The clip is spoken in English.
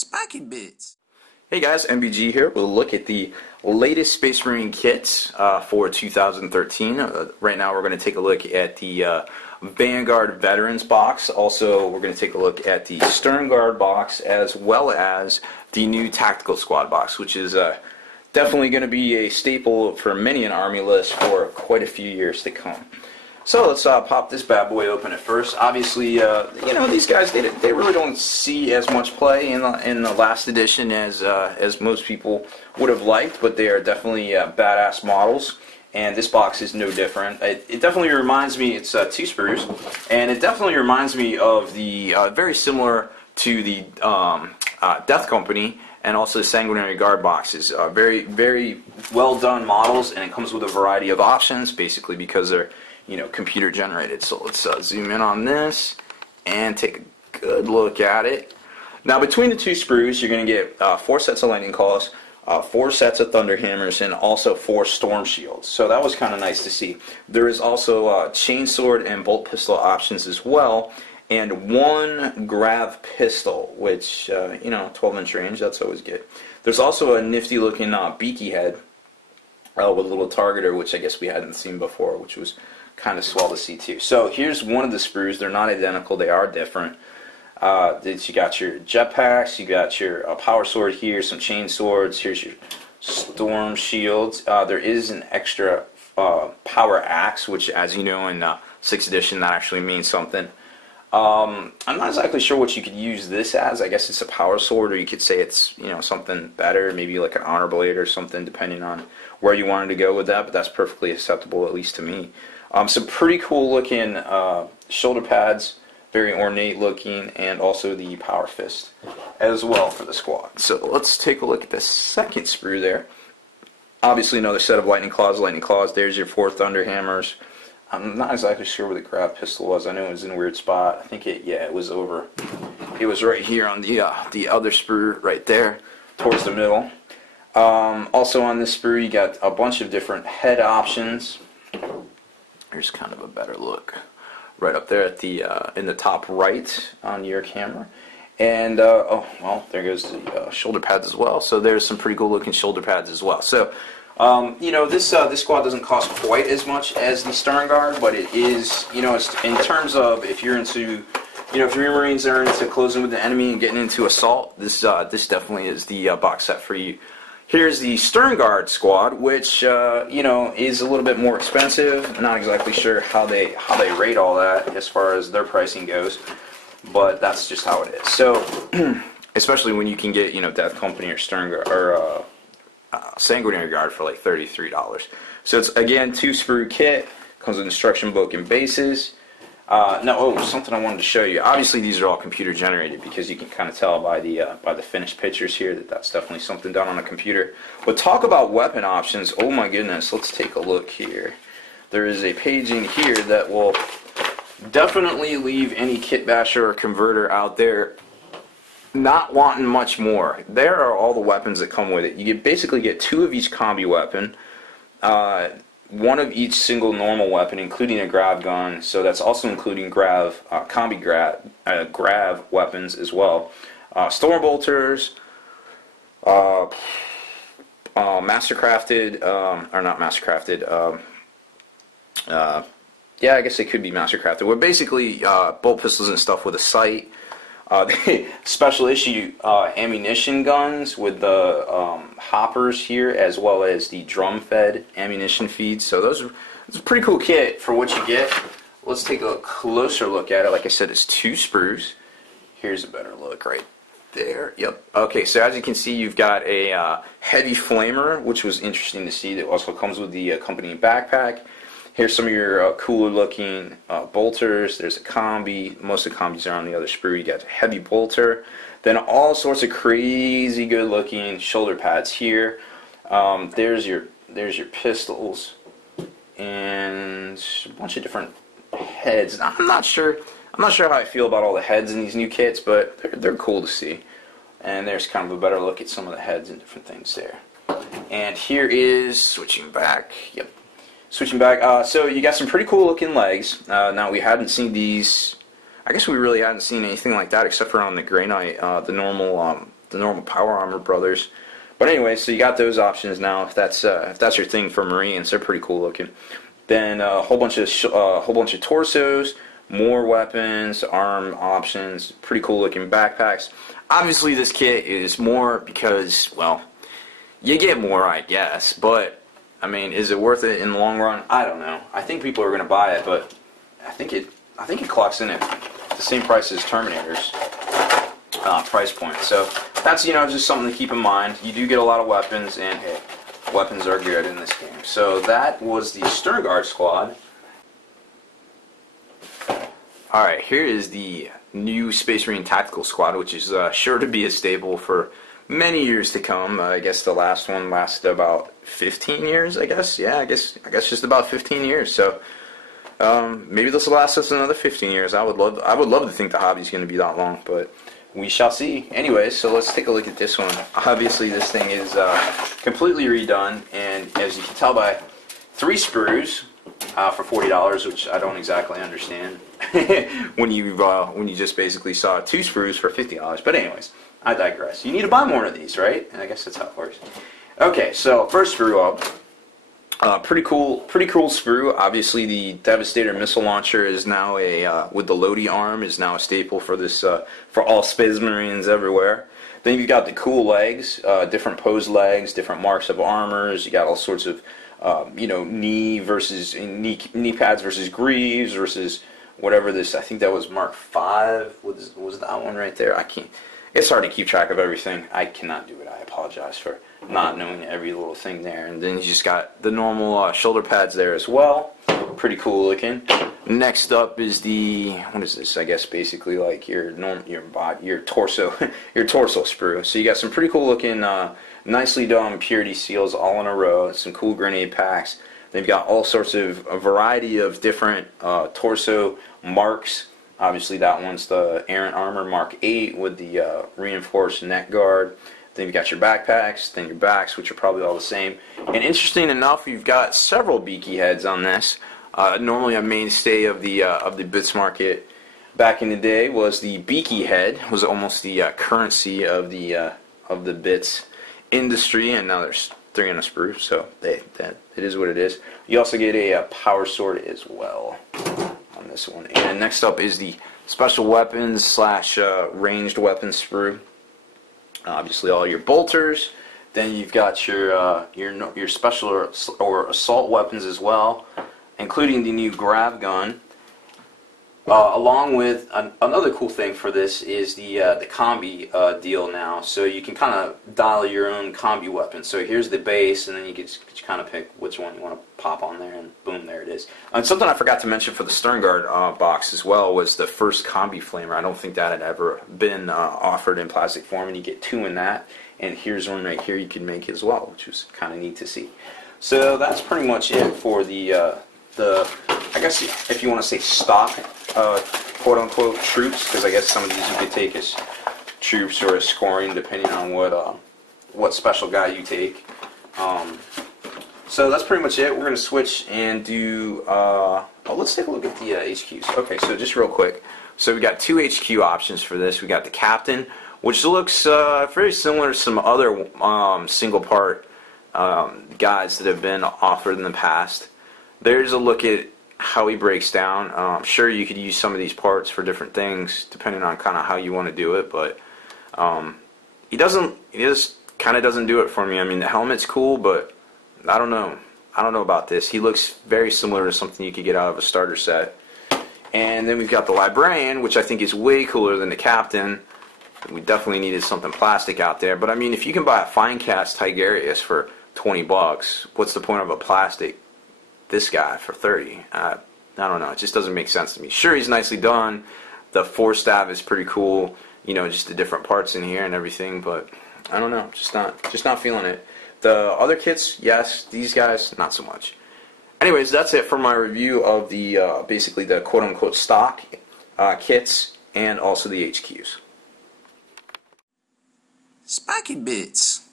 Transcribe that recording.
Spiky Bits. Hey guys, MBG here. We'll look at the latest Space Marine kits for 2013. Right now we're going to take a look at the Vanguard Veterans Box. Also, we're going to take a look at the Stern Guard box as well as the new Tactical Squad box, which is definitely going to be a staple for many an Army list for quite a few years to come. So let's pop this bad boy open at first. Obviously, you know, these guys they really don't see as much play in the last edition as most people would have liked, but they are definitely badass models. And this box is no different. It definitely reminds me. It's 2 sprues, and it definitely reminds me of the very similar to the Death Company and also the Sanguinary Guard boxes. Very, very well done models, and it comes with a variety of options, basically because they're computer generated. So let's zoom in on this and take a good look at it. Now between the 2 sprues, you're going to get 4 sets of lightning claws, 4 sets of thunder hammers, and also 4 storm shields. So that was kind of nice to see. There is also chainsword and bolt pistol options as well, and 1 grav pistol, which 12-inch range, that's always good. There's also a nifty looking beaky head with a little targeter, which I guess we hadn't seen before, which was kind of swell to see too. So here's one of the sprues. They're not identical, they are different. You got your jetpacks, you got your power sword here, some chain swords, here's your storm shields. There is an extra power axe, which, as you know, in 6th edition that actually means something. I'm not exactly sure what you could use this as. I guess it's a power sword, or you could say it's something better, maybe like an honor blade or something, depending on where you wanted to go with that, but that's perfectly acceptable, at least to me. Some pretty cool looking shoulder pads, very ornate looking, and also the power fist as well for the squad. So let's take a look at the second sprue there. Obviously another set of lightning claws. There's your 4 thunder hammers. I'm not exactly sure where the grav pistol was. I know it was in a weird spot. I think it was over. It was right here on the other sprue right there towards the middle. Also on this sprue you got a bunch of different head options. Here's kind of a better look right up there at the in the top right on your camera. And oh well, there goes the shoulder pads as well. So there's some pretty cool looking shoulder pads as well. So this squad doesn't cost quite as much as the Stern Guard, but it is, it's, in terms of if you're into, if your Marines are into closing with the enemy and getting into assault, this definitely is the box set for you. Here's the Stern Guard squad, which is a little bit more expensive. I'm not exactly sure how they rate all that as far as their pricing goes, but that's just how it is. So, especially when you can get Death Company or Stern Guard or Sanguinary Guard for like $33. So it's again 2 sprue kit. Comes with instruction book and bases. Something I wanted to show you. Obviously, these are all computer generated because you can kind of tell by the finished pictures here that that's definitely something done on a computer. But talk about weapon options. Oh my goodness, let's take a look here. There is a page in here that will definitely leave any kit basher or converter out there not wanting much more. There are all the weapons that come with it. You basically get 2 of each combi weapon. 1 of each single normal weapon, including a grav gun, so that's also including combi grav weapons as well. Storm bolters, mastercrafted, or not mastercrafted, yeah, I guess they could be mastercrafted. Well, basically, bolt pistols and stuff with a sight. Special issue ammunition guns with the hoppers here, as well as the drum-fed ammunition feeds. So it's a pretty cool kit for what you get. Let's take a closer look at it. Like I said, it's 2 sprues. Here's a better look right there. Yep. Okay, so as you can see, you've got a heavy flamer, which was interesting to see. That also comes with the accompanying backpack. Here's some of your cooler looking bolters. There's a combi. Most of the combis are on the other sprue. You got a heavy bolter. Then all sorts of crazy good looking shoulder pads here. There's your pistols and a bunch of different heads. I'm not sure how I feel about all the heads in these new kits, but they're cool to see. And there's kind of a better look at some of the heads and different things there. And here is switching back. Yep. Switching back, so you got some pretty cool looking legs. Now we hadn't seen these, I guess we really hadn't seen anything like that except for on the Grey Knight, the normal the normal Power Armor Brothers. But anyway, so you got those options now. If that's your thing for Marines, they're pretty cool looking. Then a whole bunch of torsos, more weapons, arm options, pretty cool looking backpacks. Obviously, this kit is more because, well, you get more, I guess. But I mean, is it worth it in the long run? I don't know. I think people are going to buy it, but I think it clocks in at the same price as Terminator's price point. So that's, you know, just something to keep in mind. You do get a lot of weapons, and hey, weapons are good in this game. So that was the Stern Guard squad. Alright, here is the new Space Marine Tactical Squad, which is sure to be a staple for many years to come. I guess the last one lasted about 15 years, I guess. Yeah, I guess just about 15 years. So maybe this will last us another 15 years. I would love to think the hobby's going to be that long, but we shall see. Anyways, so let's take a look at this one. Obviously, this thing is completely redone, and as you can tell by 3 sprues for $40, which I don't exactly understand when you just basically saw 2 sprues for $50. But anyways, I digress. You need to buy more of these, right? And I guess that's how it works. Okay, so first sprue up. Pretty cool sprue. Obviously, the Devastator missile launcher is now with the Lodi arm is now a staple for this for all Space Marines everywhere. Then you've got the cool legs, different pose legs, different marks of armors. You got all sorts of knee pads versus greaves versus whatever this. I think that was Mark 5. Was that one right there? I can't. It's hard to keep track of everything. I cannot do it. I apologize for not knowing every little thing there. And then you just got the normal shoulder pads there as well. Pretty cool looking. Next up is the, what is this? I guess basically like your torso sprue. So you got some pretty cool looking, nicely done purity seals all in a row. Some cool grenade packs. They've got all sorts of a variety of different torso marks. Obviously, that one's the Errant Armor Mark 8 with the reinforced neck guard. Then you've got your backpacks, then your backs, which are probably all the same. And interesting enough, you've got several beaky heads on this. Normally, a mainstay of the bits market back in the day was the beaky head. It was almost the currency of the bits industry, and now they're in a sprue, so it is what it is. You also get a power sword as well on this one. And next up is the special weapons slash ranged weapons sprue. Obviously, all your bolters. Then you've got your special or assault weapons as well, including the new grav gun. Along with another cool thing for this is the combi deal now. So you can kind of dial your own combi weapon. So here's the base, and then you can just kind of pick which one you want to pop on there, and boom, there it is. And something I forgot to mention for the Stern Guard box as well was the first Combi Flamer. I don't think that had ever been offered in plastic form, and you get 2 in that. And here's one right here you can make as well, which was kind of neat to see. So that's pretty much it for the I guess if you want to say stock quote-unquote troops, because I guess some of these you could take as troops or as scoring depending on what special guy you take. So that's pretty much it. We're going to switch and do let's take a look at the HQs. Okay, so just real quick, so we got 2 HQ options for this. We got the Captain, which looks very similar to some other single part guides that have been offered in the past. There's a look at how he breaks down. I'm sure you could use some of these parts for different things depending on kind of how you want to do it, but he just kind of doesn't do it for me. I mean, the helmet's cool, but I don't know about this. He looks very similar to something you could get out of a starter set. And then we've got the Librarian, which I think is way cooler than the Captain. We definitely needed something plastic out there, but I mean, if you can buy a fine cast Tigerius for $20, what's the point of a plastic this guy for 30? I don't know. It just doesn't make sense to me. Sure, he's nicely done. The forestaff is pretty cool. You know, just the different parts in here and everything. But I don't know. Just not feeling it. The other kits, yes. These guys, not so much. Anyways, that's it for my review of the basically the quote-unquote stock kits and also the HQs. Spiky Bits.